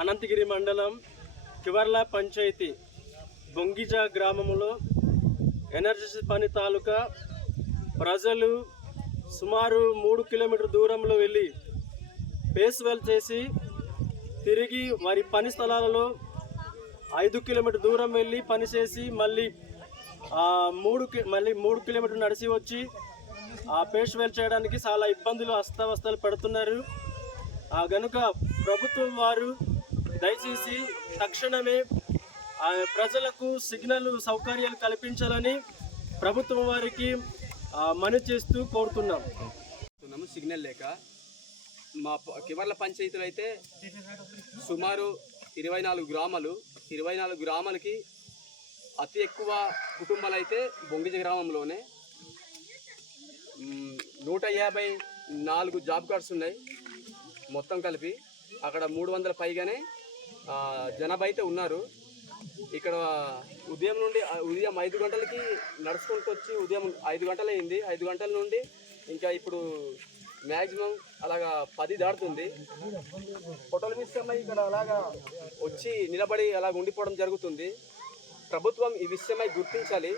అనంతగిరి మండలం కివర్ల పంచాయతీ బొంగిజ గ్రామంలో ఎనర్జీ పని తాలూకా ప్రజలు సుమారు 3 కిలోమీటర్ దూరంలో వెళ్ళి పేస్ వెల్ చేసి తిరిగి వారి పని స్థలాలలో 5 కిలోమీటర్ దూరం వెళ్ళి పనిచేసి మళ్ళీ 3 కిలోమీటర్ నడిచి వచ్చి ఆ పేస్ వెల్ చేయడానికి చాలా ఇబ్బందులు అస్తవ్యస్తలు పడుతున్నారు. గనుక ప్రభుత్వం వారు దయచేసి తక్షణమే ప్రజలకు సిగ్నల్ సౌకర్యాలు కల్పించాలని ప్రభుత్వం వారికి మనవి చేస్తూ కోరుతున్నాం. సిగ్నల్ లేక మా కివర్ల పంచాయతీలో అయితే సుమారు 24 గ్రామాలకి అతి ఎక్కువ కుటుంబాలు అయితే బొంగిజ గ్రామంలోనే 154 జాబ్ కార్డ్స్ ఉన్నాయి మొత్తం కలిపి. అక్కడ 300 పైగానే జనాభా అయితే ఉన్నారు. ఇక్కడ ఉదయం 5 గంటలకి నడుచుకుంటూ వచ్చి ఉదయం 5 గంటలు అయింది. 5 గంటల నుండి ఇంకా ఇప్పుడు మ్యాక్సిమం అలాగా 10 దాటుతుంది. ఫోటోల విషయమై ఇక్కడ అలాగా వచ్చి నిలబడి అలాగ ఉండిపోవడం జరుగుతుంది. ప్రభుత్వం ఈ విషయమై గుర్తించాలి.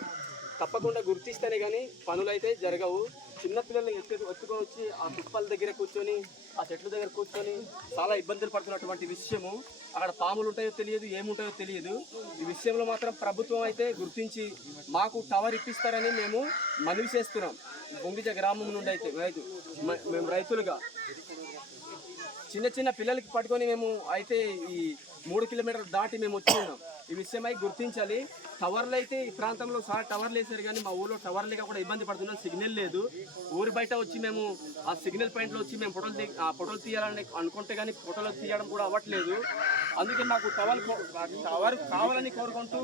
తప్పకుండా గుర్తిస్తేనే కానీ పనులైతే జరగవు. చిన్నపిల్లల్ని ఎత్తుకొని వచ్చి ఆ తుప్పల దగ్గర కూర్చొని ఆ చెట్ల దగ్గర కూర్చొని చాలా ఇబ్బందులు పడుతున్నటువంటి విషయము. అక్కడ పాములు ఉంటాయో తెలియదు, ఏముంటాయో తెలియదు. ఈ విషయంలో మాత్రం ప్రభుత్వం అయితే గుర్తించి మాకు టవర్ ఇప్పిస్తారని మేము మనవి చేస్తున్నాం. బొంగిజ గ్రామం నుండి అయితే మేము రైతులుగా చిన్న పిల్లలకి పట్టుకొని మేము అయితే ఈ 3 కిలోమీటర్లు దాటి మేము వచ్చి ఉన్నాం. ఈ విషయమై గుర్తించాలి. టవర్లు అయితే ఈ ప్రాంతంలో టవర్లు వేసారు కానీ మా ఊళ్ళో టవర్లుగా కూడా ఇబ్బంది పడుతున్నాం. సిగ్నల్ లేదు. ఊరి బయట వచ్చి మేము ఆ సిగ్నల్ పాయింట్లో వచ్చి మేము ఫోటోలు తీయాలని అనుకుంటే కానీ ఫోటోలు తీయడం కూడా అవ్వట్లేదు. అందుకే మాకు టవర్ కావాలని కోరుకుంటూ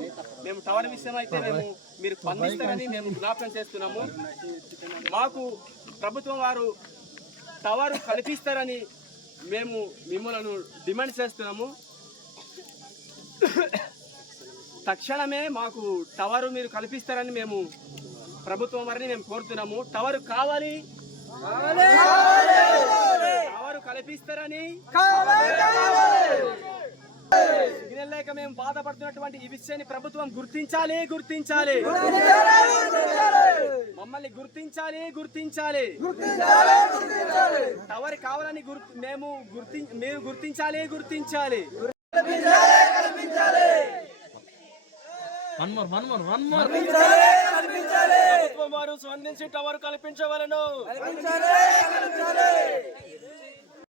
మేము టవర్ విషయం అయితే మీరు స్పందిస్తారని మేము జ్ఞాపకం చేస్తున్నాము. మాకు ప్రభుత్వం వారు టవర్ కల్పిస్తారని మేము మిమ్మల్ని డిమాండ్ చేస్తున్నాము. తక్షణమే మాకు టవర్ మీరు కల్పిస్తారని మేము ప్రభుత్వం వారిని మేము కోరుతున్నాము. టవర్ కావాలి, టవర్ కల్పిస్తారని. సిగ్నల్ లేక మేము బాధపడుతున్నటువంటి ఈ విషయాన్ని ప్రభుత్వం గుర్తించాలి. మమ్మల్ని గుర్తించాలి. టవర్ కావాలని మీరు గుర్తించాలి. ప్రభుత్వం వారు స్పందించి టవర్ కల్పించవలెను.